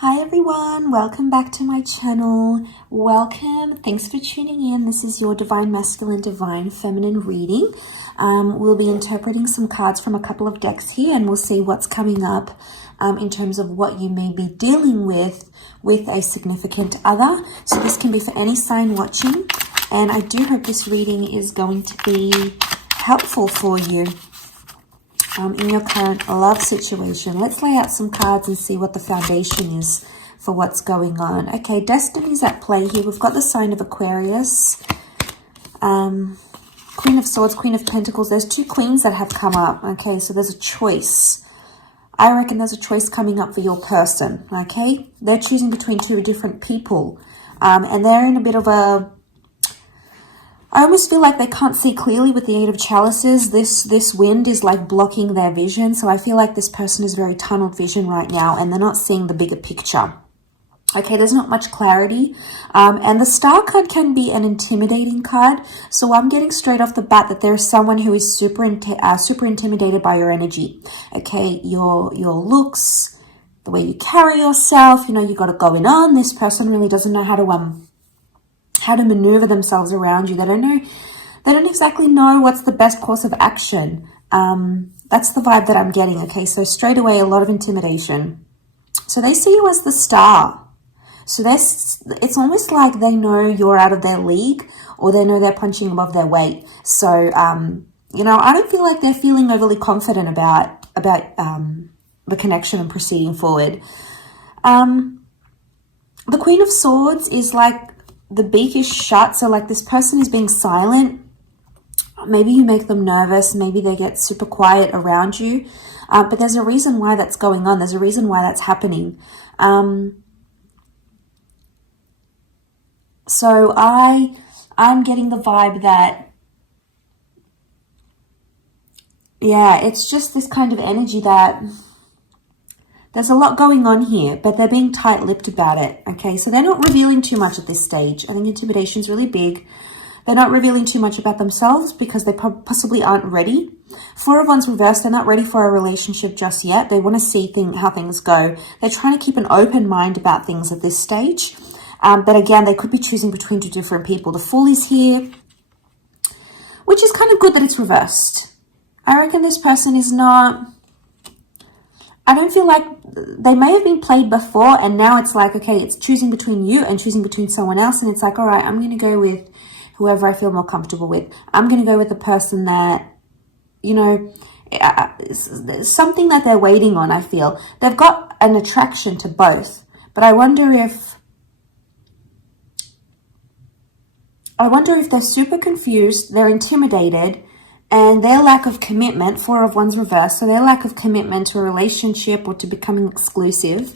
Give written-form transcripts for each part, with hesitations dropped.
Hi everyone, welcome back to my channel. Welcome, thanks for tuning in. This is your Divine Masculine, Divine Feminine reading. We'll be interpreting some cards from a couple of decks here and we'll see what's coming up in terms of what you may be dealing with a significant other. So this can be for any sign watching, and I do hope this reading is going to be helpful for you in your current love situation. Let's lay out some cards and see what the foundation is for what's going on. Okay, destiny's at play here. We've got the sign of Aquarius, Queen of Swords, Queen of Pentacles. There's two queens that have come up. Okay, so there's a choice. I reckon there's a choice coming up for your person. Okay, they're choosing between two different people, and they're in a bit of a, I almost feel like they can't see clearly with the Eight of Chalices. This wind is like blocking their vision. So I feel like this person is very tunneled vision right now and they're not seeing the bigger picture. Okay, there's not much clarity. And the Star card can be an intimidating card. So I'm getting straight off the bat that there's someone who is super intimidated by your energy. Okay, your looks, the way you carry yourself, you know, you got it going on. This person really doesn't know how to maneuver themselves around you. They don't exactly know what's the best course of action. That's the vibe that I'm getting. Okay, so straight away, a lot of intimidation. So they see you as the star. So it's almost like they know you're out of their league, or they know they're punching above their weight. So, you know, I don't feel like they're feeling overly confident about the connection and proceeding forward. The Queen of Swords is like, the beak is shut, so like this person is being silent. Maybe you make them nervous, maybe they get super quiet around you, but there's a reason why that's going on. There's a reason why that's happening. So I'm getting the vibe that, yeah, it's just this kind of energy that there's a lot going on here, but they're being tight-lipped about it, okay? So they're not revealing too much at this stage. I think intimidation is really big. They're not revealing too much about themselves because they possibly aren't ready. Four of Wands reversed, they're not ready for a relationship just yet. They want to see how things go. They're trying to keep an open mind about things at this stage. But again, they could be choosing between two different people. The Fool is here, which is kind of good that it's reversed. I reckon this person is not... I don't feel like they may have been played before and now it's like, okay, it's choosing between you and choosing between someone else. And it's like, all right, I'm going to go with whoever I feel more comfortable with. I'm going to go with the person that, you know, something that they're waiting on, I feel. They've got an attraction to both. But I wonder if they're super confused, they're intimidated, and their lack of commitment, Four of Wands reversed, so their lack of commitment to a relationship or to becoming exclusive,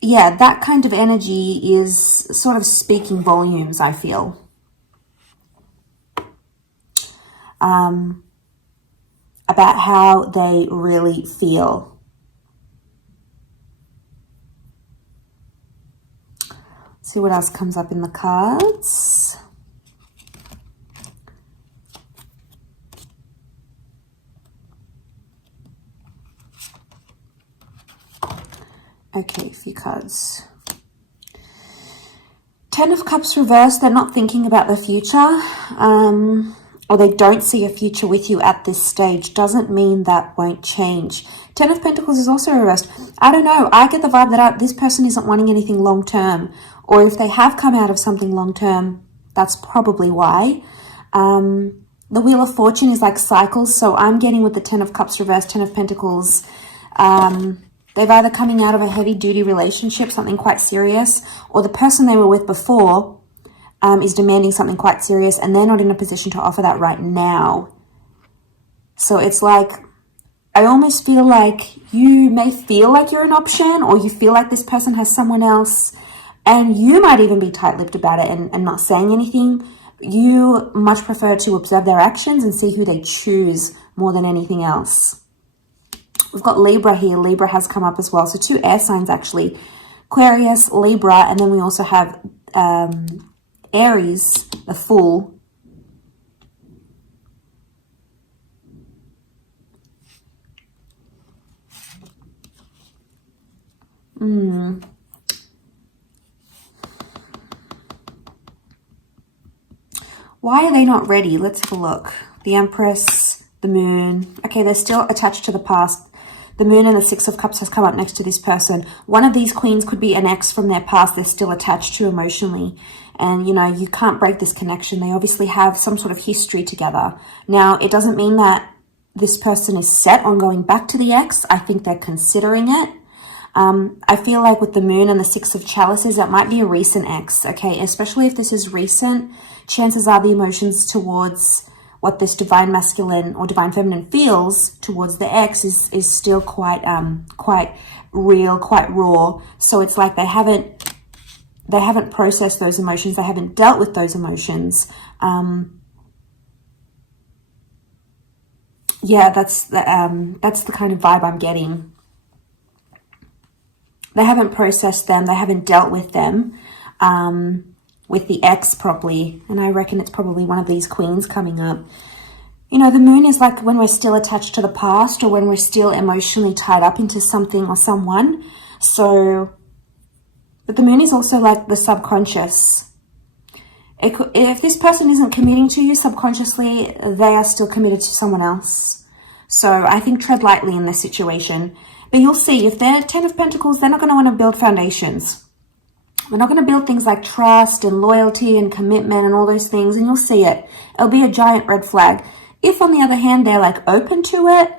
yeah, that kind of energy is sort of speaking volumes, I feel, about how they really feel. Let's see what else comes up in the cards. Okay, a few cards. Ten of Cups reversed. They're not thinking about the future, or they don't see a future with you at this stage. Doesn't mean that won't change. Ten of Pentacles is also reversed. I don't know. I get the vibe that this person isn't wanting anything long-term, or if they have come out of something long-term, that's probably why. The Wheel of Fortune is like cycles, so I'm getting with the Ten of Cups reversed, Ten of Pentacles, they've either coming out of a heavy-duty relationship, something quite serious, or the person they were with before is demanding something quite serious, and they're not in a position to offer that right now. So it's like, I almost feel like you may feel like you're an option, or you feel like this person has someone else, and you might even be tight-lipped about it and not saying anything. You much prefer to observe their actions and see who they choose more than anything else. We've got Libra here. Libra has come up as well. So two air signs, actually. Aquarius, Libra, and then we also have Aries, the Fool. Why are they not ready? Let's have a look. The Empress, the Moon. Okay, they're still attached to the past. The Moon and the Six of Cups has come up next to this person. One of these queens could be an ex from their past they're still attached to emotionally. And, you know, you can't break this connection. They obviously have some sort of history together. Now, it doesn't mean that this person is set on going back to the ex. I think they're considering it. I feel like with the Moon and the Six of Chalices, that might be a recent ex, okay? Especially if this is recent, chances are the emotions towards what this divine masculine or divine feminine feels towards the ex is still quite real, quite raw. So it's like they haven't processed those emotions. They haven't dealt with those emotions. Yeah, that's the kind of vibe I'm getting. They haven't processed them. They haven't dealt with them with the ex properly. And I reckon it's probably one of these queens coming up. You know, the Moon is like when we're still attached to the past or when we're still emotionally tied up into something or someone. So, but the Moon is also like the subconscious. If this person isn't committing to you subconsciously, they are still committed to someone else. So I think tread lightly in this situation. But you'll see, if they're 10 of Pentacles, they're not going to want to build foundations. They're not going to build things like trust and loyalty and commitment and all those things. And you'll see it. It'll be a giant red flag. If, on the other hand, they're like open to it,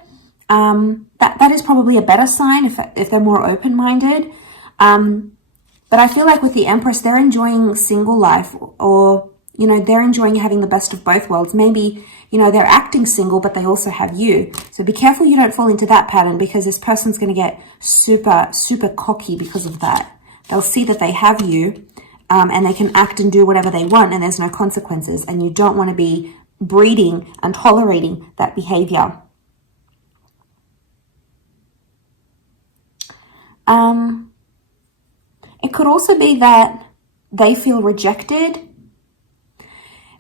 that is probably a better sign if they're more open-minded. But I feel like with the Empress, they're enjoying single life, or, you know, they're enjoying having the best of both worlds. Maybe, you know, they're acting single, but they also have you. So be careful you don't fall into that pattern, because this person's going to get super, super cocky because of that. They'll see that they have you, and they can act and do whatever they want, and there's no consequences. And you don't want to be breeding and tolerating that behavior. It could also be that they feel rejected.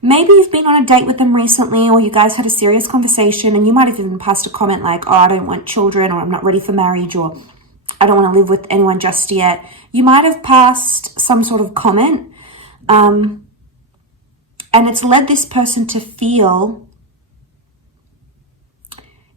Maybe you've been on a date with them recently, or you guys had a serious conversation, and you might have even passed a comment like, oh, I don't want children, or I'm not ready for marriage, or I don't want to live with anyone just yet. You might have passed some sort of comment, and it's led this person to feel,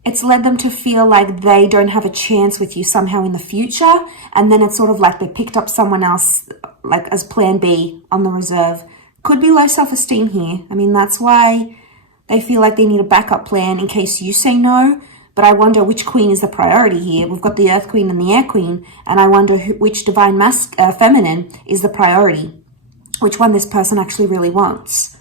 it's led them to feel like they don't have a chance with you somehow in the future. And then it's sort of like they picked up someone else, like as plan B on the reserve. Could be low self-esteem here. I mean, that's why they feel like they need a backup plan in case you say no. But I wonder which queen is the priority here. We've got the Earth Queen and the Air Queen. And I wonder which divine feminine is the priority. Which one this person actually really wants.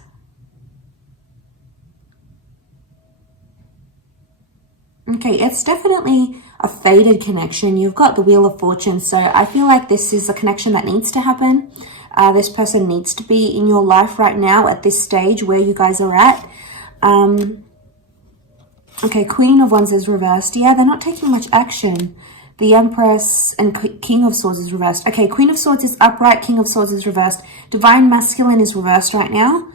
Okay, it's definitely a faded connection. You've got the Wheel of Fortune. So I feel like this is a connection that needs to happen. This person needs to be in your life right now at this stage where you guys are at. Okay, Queen of Wands is reversed. Yeah, they're not taking much action. The Empress and King of Swords is reversed. Okay, Queen of Swords is upright. King of Swords is reversed. Divine Masculine is reversed right now.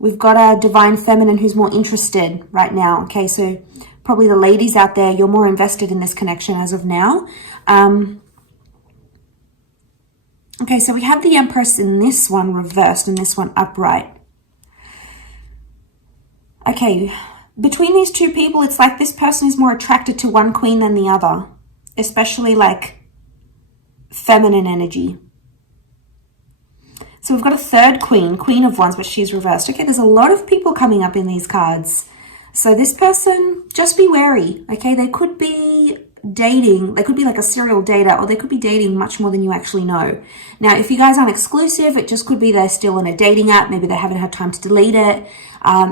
We've got a Divine Feminine who's more interested right now. Okay, so probably the ladies out there, you're more invested in this connection as of now. Okay, so we have the Empress in this one reversed and this one upright. Okay, between these two people, it's like this person is more attracted to one queen than the other, especially like feminine energy. So we've got a third queen, Queen of Wands, but she's reversed. Okay, there's a lot of people coming up in these cards. So this person, just be wary, okay? They could be dating, they could be like a serial dater, or they could be dating much more than you actually know. Now, if you guys aren't exclusive, it just could be they're still in a dating app. Maybe they haven't had time to delete it.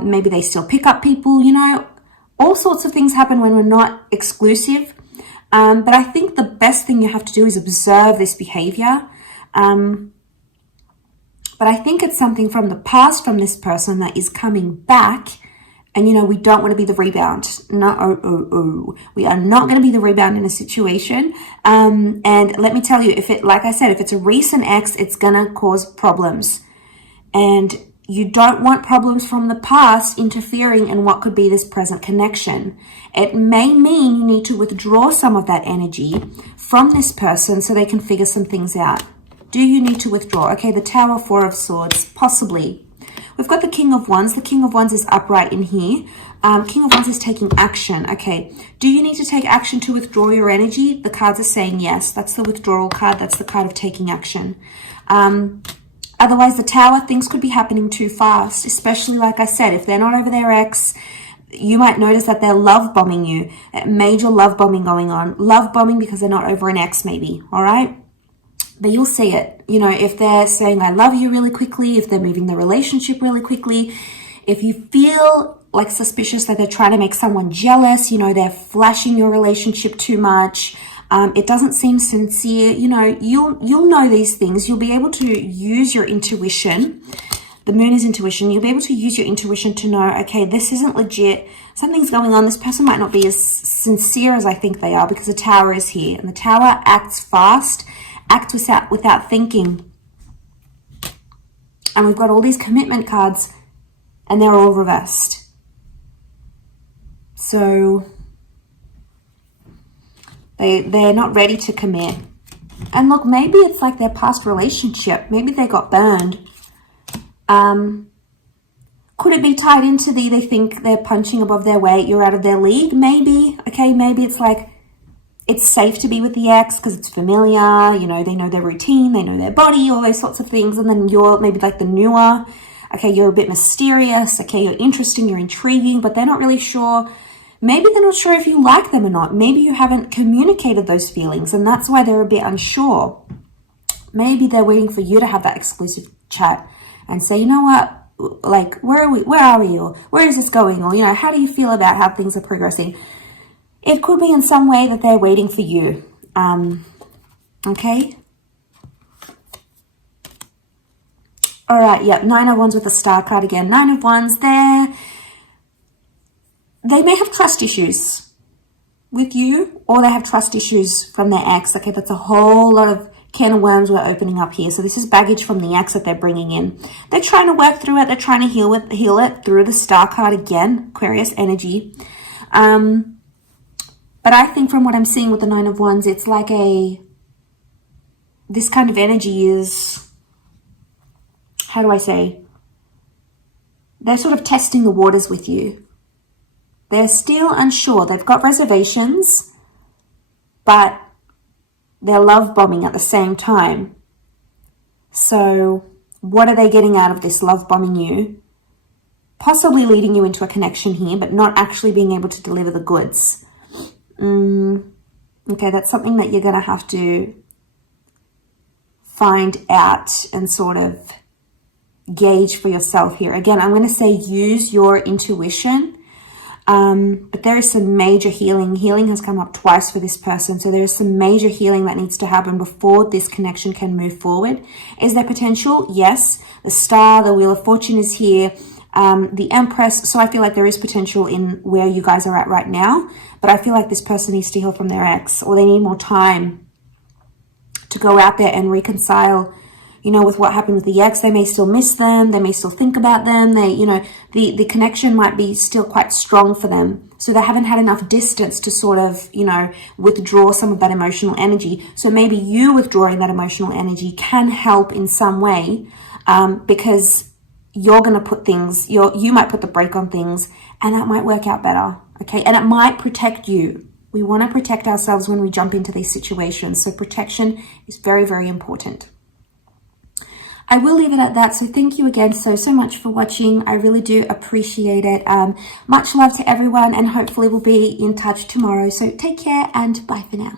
Maybe they still pick up people, you know. All sorts of things happen when we're not exclusive. But I think the best thing you have to do is observe this behavior. But I think it's something from the past from this person that is coming back. And, you know, we don't want to be the rebound. No, we are not going to be the rebound in a situation. And let me tell you, if it, like I said, if it's a recent ex, it's going to cause problems. And you don't want problems from the past interfering in what could be this present connection. It may mean you need to withdraw some of that energy from this person so they can figure some things out. Do you need to withdraw? Okay, the Tower, Four of Swords, possibly. We've got the King of Wands. The King of Wands is upright in here. King of Wands is taking action. Okay, do you need to take action to withdraw your energy? The cards are saying yes. That's the withdrawal card. That's the card of taking action. Otherwise, the Tower, things could be happening too fast, especially, like I said, if they're not over their ex, you might notice that they're love bombing you. Major love bombing going on. Love bombing because they're not over an ex, maybe. All right? But you'll see it. You know, if they're saying, I love you really quickly, if they're moving the relationship really quickly, if you feel like suspicious that they're trying to make someone jealous, you know, they're flashing your relationship too much, it doesn't seem sincere, you know, you'll know these things. You'll be able to use your intuition. The moon is intuition. You'll be able to use your intuition to know, okay, this isn't legit. Something's going on. This person might not be as sincere as I think they are, because the Tower is here. And the Tower acts fast, acts without thinking. And we've got all these commitment cards, and they're all reversed. So they're not ready to commit. And look, maybe it's like their past relationship. Maybe they got burned. Could it be tied into they think they're punching above their weight, you're out of their league? Maybe. Okay, maybe it's like it's safe to be with the ex because it's familiar, you know, they know their routine, they know their body, all those sorts of things. And then you're maybe like the newer, okay, you're a bit mysterious, okay, you're interesting, you're intriguing, but they're not really sure. Maybe they're not sure if you like them or not. Maybe you haven't communicated those feelings, and that's why they're a bit unsure. Maybe they're waiting for you to have that exclusive chat and say, you know what, like, where are we, or where is this going, or, you know, how do you feel about how things are progressing? It could be in some way that they're waiting for you. Okay. All right. Yep. Nine of Wands with the Star card again. Nine of Wands. They may have trust issues with you, or they have trust issues from their ex. Okay. That's a whole lot of can of worms we're opening up here. So this is baggage from the ex that they're bringing in. They're trying to work through it. They're trying to heal it through the Star card again. Aquarius energy. But I think from what I'm seeing with the Nine of Wands, it's like this kind of energy is, how do I say? They're sort of testing the waters with you. They're still unsure. They've got reservations, but they're love bombing at the same time. So what are they getting out of this love bombing you? Possibly leading you into a connection here, but not actually being able to deliver the goods. Okay, that's something that you're going to have to find out and sort of gauge for yourself here. Again, I'm going to say use your intuition, but there is some major healing. Healing has come up twice for this person, so there is some major healing that needs to happen before this connection can move forward. Is there potential? Yes. The Star, the Wheel of Fortune is here. The Empress. So I feel like there is potential in where you guys are at right now, but I feel like this person needs to heal from their ex, or they need more time to go out there and reconcile, you know, with what happened with the ex. They may still miss them. They may still think about them. They, you know, the connection might be still quite strong for them. So they haven't had enough distance to sort of, you know, withdraw some of that emotional energy. So maybe you withdrawing that emotional energy can help in some way, because you're going to put things, you might put the brake on things, and that might work out better, okay? And it might protect you. We want to protect ourselves when we jump into these situations. So protection is very, very important. I will leave it at that. So thank you again so much for watching. I really do appreciate it. Much love to everyone, and hopefully we'll be in touch tomorrow. So take care and bye for now.